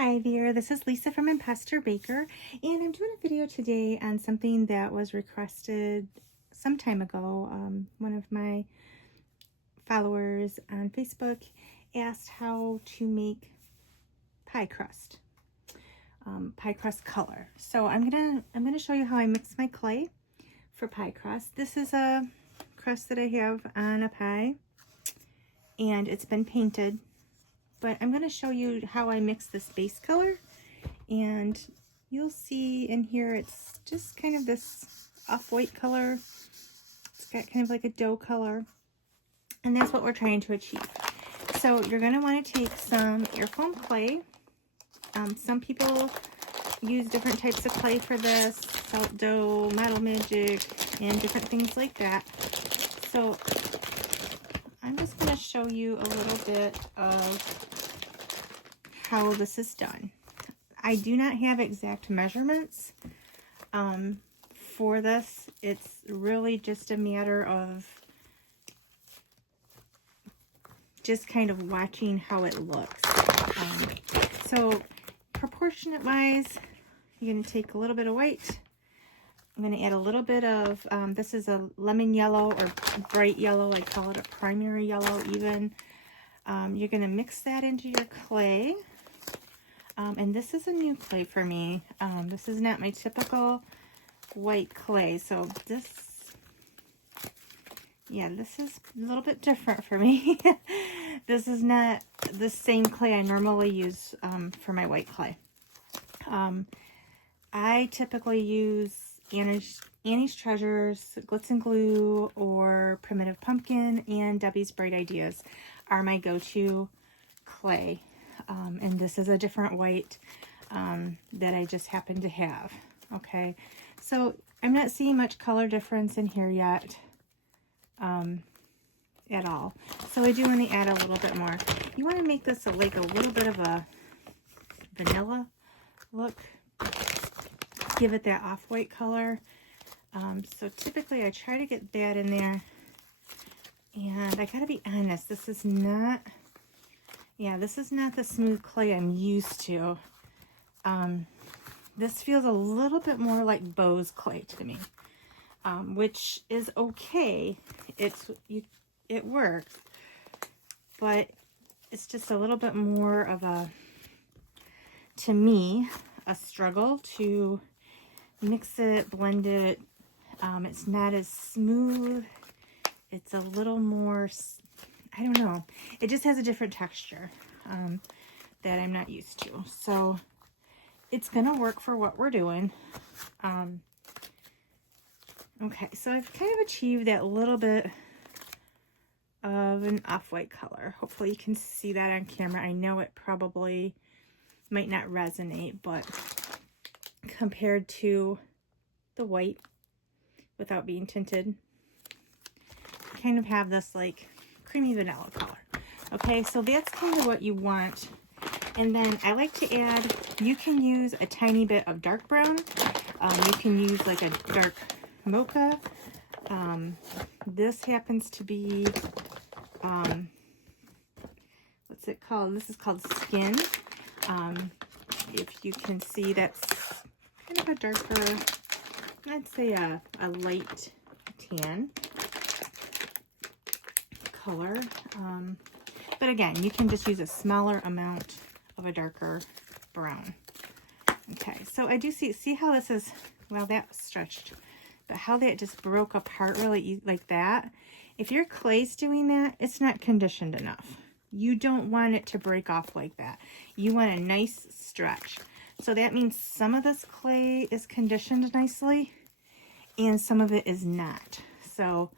Hi there, this is Lisa from Imposter Baker, and I'm doing a video today on something that was requested some time ago. One of my followers on Facebook asked how to make pie crust, pie crust color. So I'm gonna show you how I mix my clay for pie crust. This is a crust that I have on a pie, and it's been painted. But I'm going to show you how I mix this base color, and you'll see in here it's just kind of this off-white color. It's got kind of like a dough color, and that's what we're trying to achieve. So you're going to want to take some airfoam clay. Some people use different types of clay for this, salt dough, Model Magic, and different things like that. So I'm just going to show you a little bit of how this is done. I do not have exact measurements for this. It's really just a matter of just kind of watching how it looks. So proportionate wise, you're going to take a little bit of white. I'm going to add a little bit of, this is a lemon yellow or bright yellow. I call it a primary yellow even. You're going to mix that into your clay. And this is a new clay for me. This is not my typical white clay. So this is a little bit different for me. This is not the same clay I normally use for my white clay. I typically use Annie's Treasures, Glitz and Glue, or Primitive Pumpkin, and Debbie's Bright Ideas are my go-to clay. And this is a different white that I just happen to have. Okay, so I'm not seeing much color difference in here yet at all. So I do want to add a little bit more. You want to make this like a little bit of a vanilla look. Give it that off-white color. So typically I try to get that in there. And I gotta be honest, this is not the smooth clay I'm used to. This feels a little bit more like Bose clay to me, which is okay. It works, but it's just a little bit more of to me, a struggle to mix it, blend it. It's not as smooth. It's a little more, I don't know. It just has a different texture that I'm not used to. So it's going to work for what we're doing. Okay, so I've kind of achieved that little bit of an off-white color. Hopefully you can see that on camera. I know it probably might not resonate, but compared to the white without being tinted, kind of have this like creamy vanilla color. Okay, so that's kind of what you want. And then I like to add, you can use a tiny bit of dark brown. You can use like a dark mocha. This happens to be, what's it called? This is called Skin. If you can see, that's kind of a darker, I'd say a light tan color. But again, you can just use a smaller amount of a darker brown. Okay, so I do see how this is, well, that stretched, but how that just broke apart really like that. If your clay's doing that, it's not conditioned enough. You don't want it to break off like that. You want a nice stretch. So that means some of this clay is conditioned nicely and some of it is not. So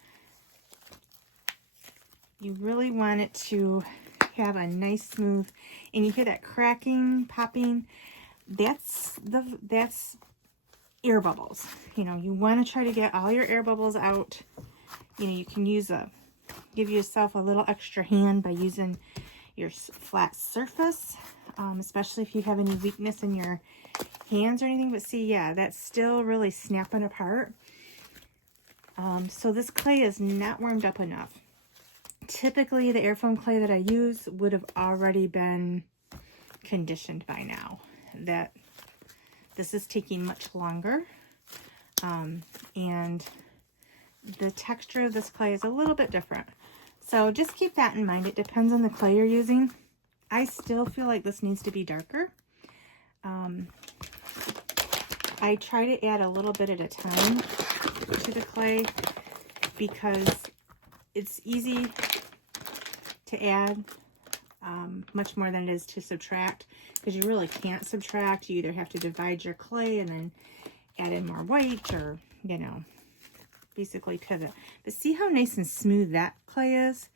you really want it to have a nice smooth, and you hear that cracking, popping. That's air bubbles. You know, you want to try to get all your air bubbles out. You know, you can give yourself a little extra hand by using your flat surface, especially if you have any weakness in your hands or anything. But see, yeah, that's still really snapping apart. So this clay is not warmed up enough. Typically, the airfoam clay that I use would have already been conditioned by now. That this is taking much longer. And the texture of this clay is a little bit different. So just keep that in mind. It depends on the clay you're using. I still feel like this needs to be darker. I try to add a little bit at a time to the clay because it's easy to add much more than it is to subtract, because you really can't subtract. You either have to divide your clay and then add in more white, or, you know, basically pivot. But see how nice and smooth that clay is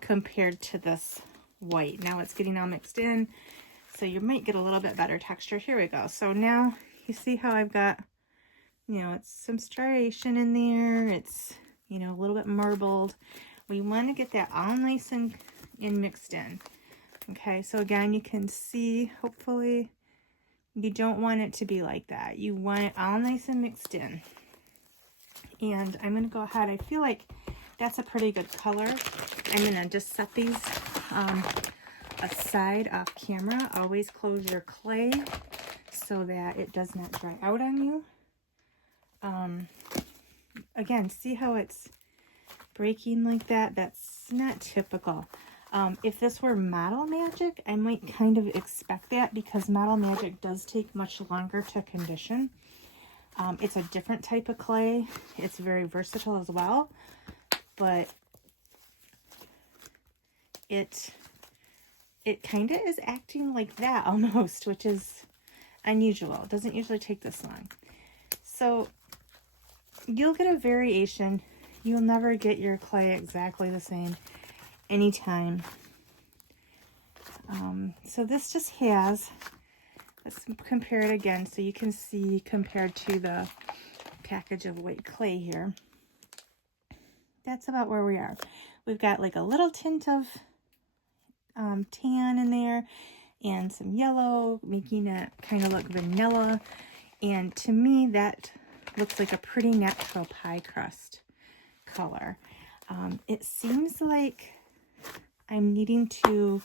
compared to this white. Now it's getting all mixed in, so you might get a little bit better texture. Here we go. So now you see how I've got, you know, it's some striation in there. It's, you know, a little bit marbled. We want to get that all nice and mixed in. Okay, so again, you can see, hopefully, you don't want it to be like that. You want it all nice and mixed in. And I'm going to go ahead. I feel like that's a pretty good color. I'm going to just set these aside off camera. Always close your clay so that it does not dry out on you. Again, see how it's breaking like that? That's not typical. If this were Model Magic, I might kind of expect that, because Model Magic does take much longer to condition. It's a different type of clay. It's very versatile as well, but it kind of is acting like that almost, which is unusual. It doesn't usually take this long. So you'll get a variation. You'll never get your clay exactly the same anytime. So this just has, let's compare it again so you can see compared to the package of white clay here. That's about where we are. We've got like a little tint of tan in there and some yellow, making it kind of look vanilla. And to me, that looks like a pretty natural pie crust color. It seems like I'm needing to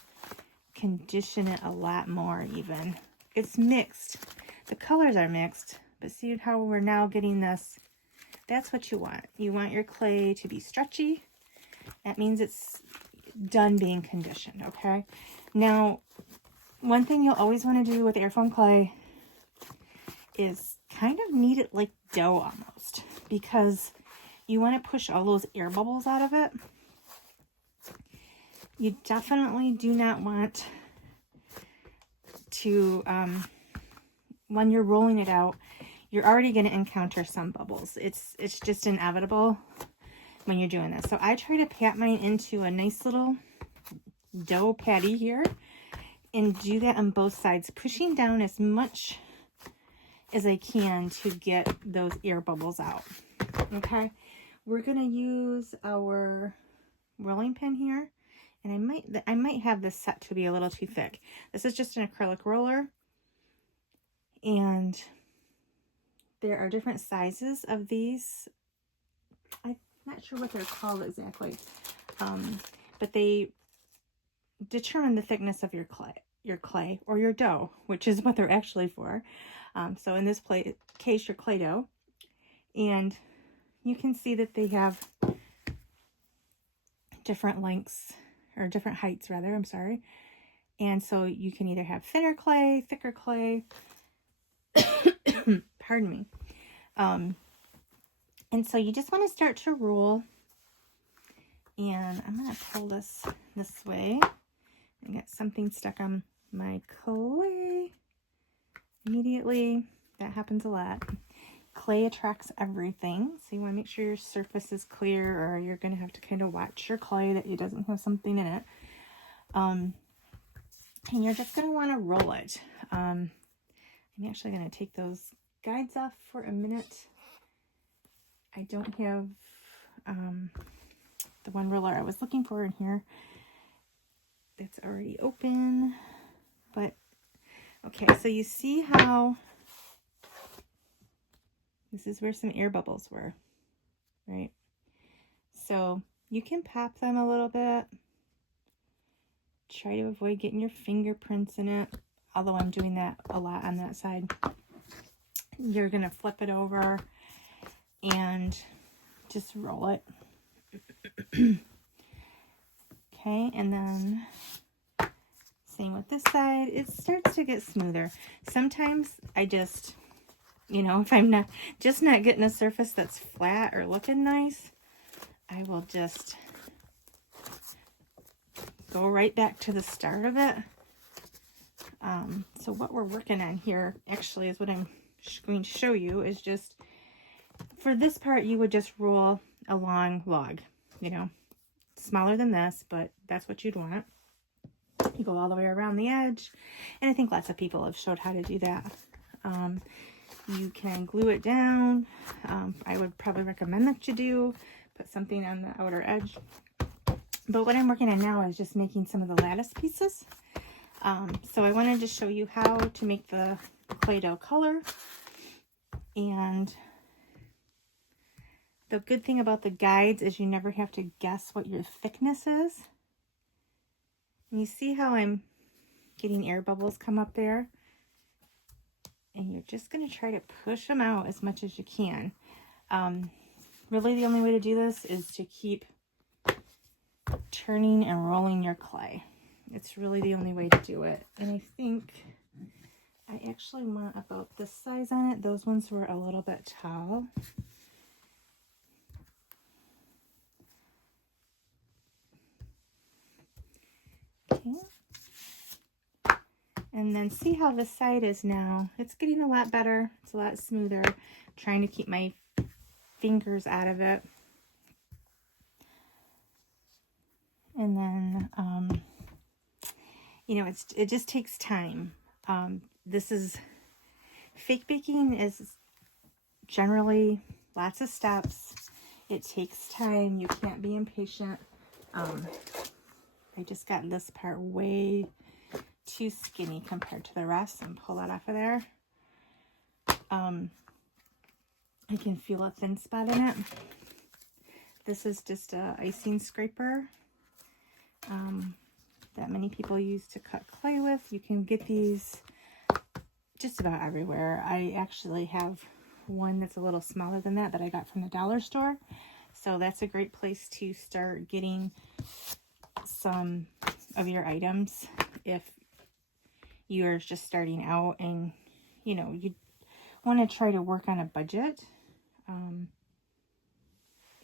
condition it a lot more even. It's mixed. The colors are mixed, but see how we're now getting this? That's what you want. You want your clay to be stretchy. That means it's done being conditioned, okay? Now, one thing you'll always want to do with airfoam clay is kind of knead it like dough almost, because you want to push all those air bubbles out of it. You definitely do not want to, when you're rolling it out, you're already going to encounter some bubbles. It's just inevitable when you're doing this. So I try to pat mine into a nice little dough patty here and do that on both sides, pushing down as much as I can to get those air bubbles out. Okay, we're going to use our rolling pin here. And I might have this set to be a little too thick. This is just an acrylic roller. And there are different sizes of these. I'm not sure what they're called exactly. But they determine the thickness of your clay or your dough, which is what they're actually for. So in this case, your clay dough. And you can see that they have different lengths, or different heights rather, I'm sorry. And so you can either have thinner clay, thicker clay, pardon me. And so you just want to start to roll. And I'm going to pull this way. I got something stuck on my clay immediately. That happens a lot. Clay attracts everything, so you want to make sure your surface is clear, or you're going to have to kind of watch your clay that it doesn't have something in it. And you're just going to want to roll it. I'm actually going to take those guides off for a minute. I don't have the one roller I was looking for in here. It's already open, but okay, so you see how this is where some air bubbles were, right? So you can pop them a little bit. Try to avoid getting your fingerprints in it. although I'm doing that a lot on that side. You're going to flip it over and just roll it. Okay, and then same with this side. It starts to get smoother. Sometimes I just, you know, if I'm not getting a surface that's flat or looking nice, I will just go right back to the start of it. So what we're working on here actually is what I'm going to show you is just, for this part, you would just roll a long log, you know, smaller than this, but that's what you'd want. You go all the way around the edge, and I think lots of people have showed how to do that. You can glue it down. I would probably recommend that you do put something on the outer edge. But what I'm working on now is just making some of the lattice pieces. So I wanted to show you how to make the clay dough color. And the good thing about the guides is you never have to guess what your thickness is. And you see how I'm getting air bubbles come up there? And you're just going to try to push them out as much as you can. Really the only way to do this is to keep turning and rolling your clay. It's really the only way to do it. And I think I actually want about this size on it. Those ones were a little bit tall. Okay. And then see how this side is now. It's getting a lot better. It's a lot smoother. I'm trying to keep my fingers out of it. And then, you know, it just takes time. This is, fake baking is generally lots of steps. It takes time. You can't be impatient. I just got this part way too skinny compared to the rest, and pull that off of there. I can feel a thin spot in it. This is just a icing scraper that many people use to cut clay with. You can get these just about everywhere. I actually have one that's a little smaller than that I got from the dollar store. So that's a great place to start getting some of your items if you're just starting out and, you know, you want to try to work on a budget.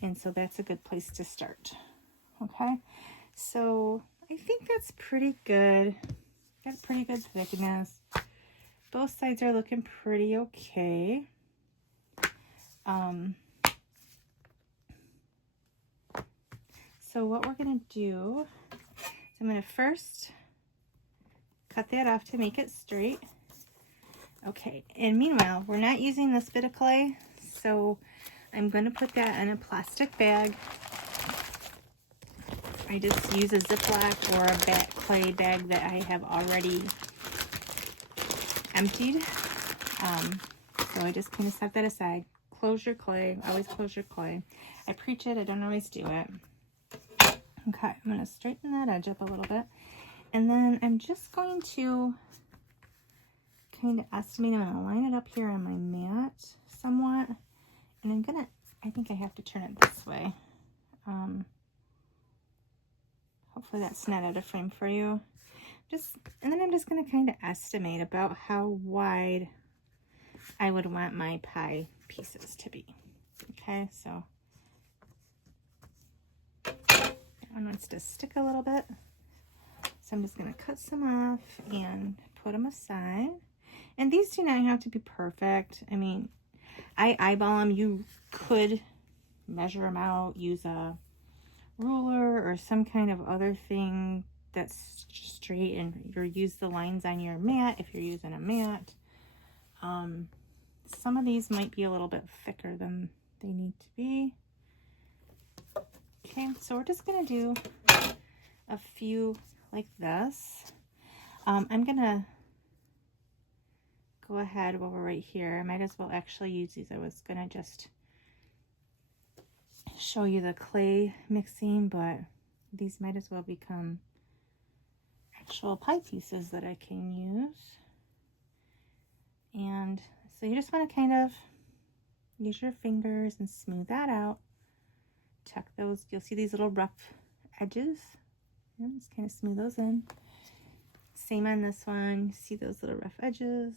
And so that's a good place to start. Okay, so I think that's pretty good. Got pretty good thickness. Both sides are looking pretty okay. So what we're going to do is I'm going to first cut that off to make it straight. Okay, and meanwhile, we're not using this bit of clay, so I'm going to put that in a plastic bag. I just use a Ziploc or a clay bag that I have already emptied. So I just kind of set that aside. Close your clay. Always close your clay. I preach it. I don't always do it. Okay, I'm going to straighten that edge up a little bit. And then I'm just going to kind of estimate. I'm going to line it up here on my mat somewhat. And I'm going to, I think I have to turn it this way. Hopefully that's not out of frame for you. And then I'm just going to kind of estimate about how wide I would want my pie pieces to be. Okay, so that one wants to stick a little bit. So I'm just going to cut some off and put them aside. And these do not have to be perfect. I mean, I eyeball them. You could measure them out, use a ruler or some kind of other thing that's straight, and use the lines on your mat if you're using a mat. Some of these might be a little bit thicker than they need to be. Okay, so we're just going to do a few like this. I'm going to go ahead while we're right here. I might as well actually use these. I was going to just show you the clay mixing, but these might as well become actual pie pieces that I can use. And so you just want to kind of use your fingers and smooth that out. Tuck those, you'll see these little rough edges. Just kind of smooth those in. Same on this one. See those little rough edges.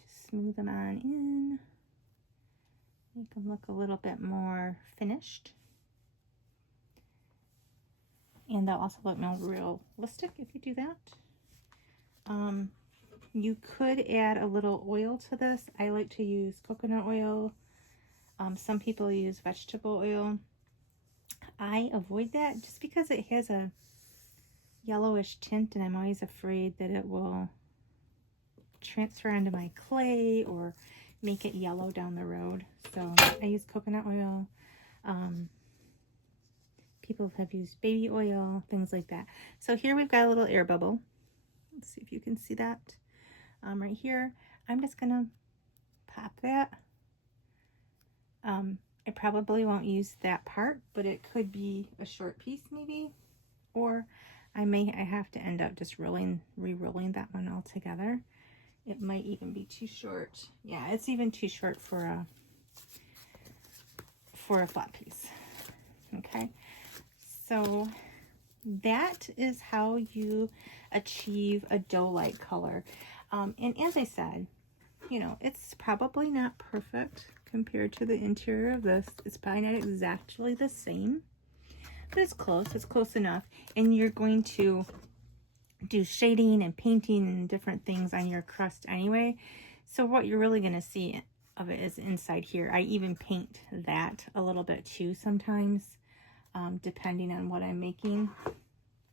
Just smooth them on in. Make them look a little bit more finished. And they'll also look more realistic if you do that. You could add a little oil to this. I like to use coconut oil. Some people use vegetable oil. I avoid that just because it has a yellowish tint, and I'm always afraid that it will transfer onto my clay or make it yellow down the road. So I use coconut oil. People have used baby oil, things like that. So here we've got a little air bubble. Let's see if you can see that. Right here, I'm just gonna pop that. I probably won't use that part, but it could be a short piece maybe, or I have to end up just re-rolling that one all together. It might even be too short. Yeah, it's even too short for a flat piece. Okay, so that is how you achieve a dough-like color. And as I said, you know, it's probably not perfect compared to the interior of this. It's probably not exactly the same, but it's close. It's close enough. And you're going to do shading and painting and different things on your crust anyway. So what you're really going to see of it is inside here. I even paint that a little bit too sometimes, depending on what I'm making.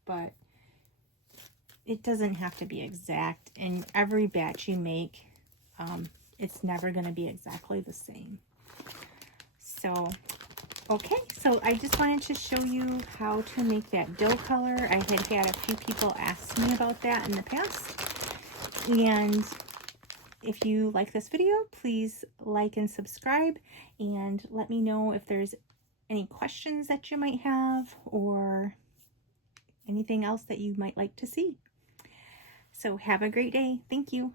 But it doesn't have to be exact. In every batch you make, it's never going to be exactly the same. So, okay, so I just wanted to show you how to make that dough color. I had a few people ask me about that in the past. And if you like this video, please like and subscribe, and let me know if there's any questions that you might have or anything else that you might like to see. So have a great day. Thank you.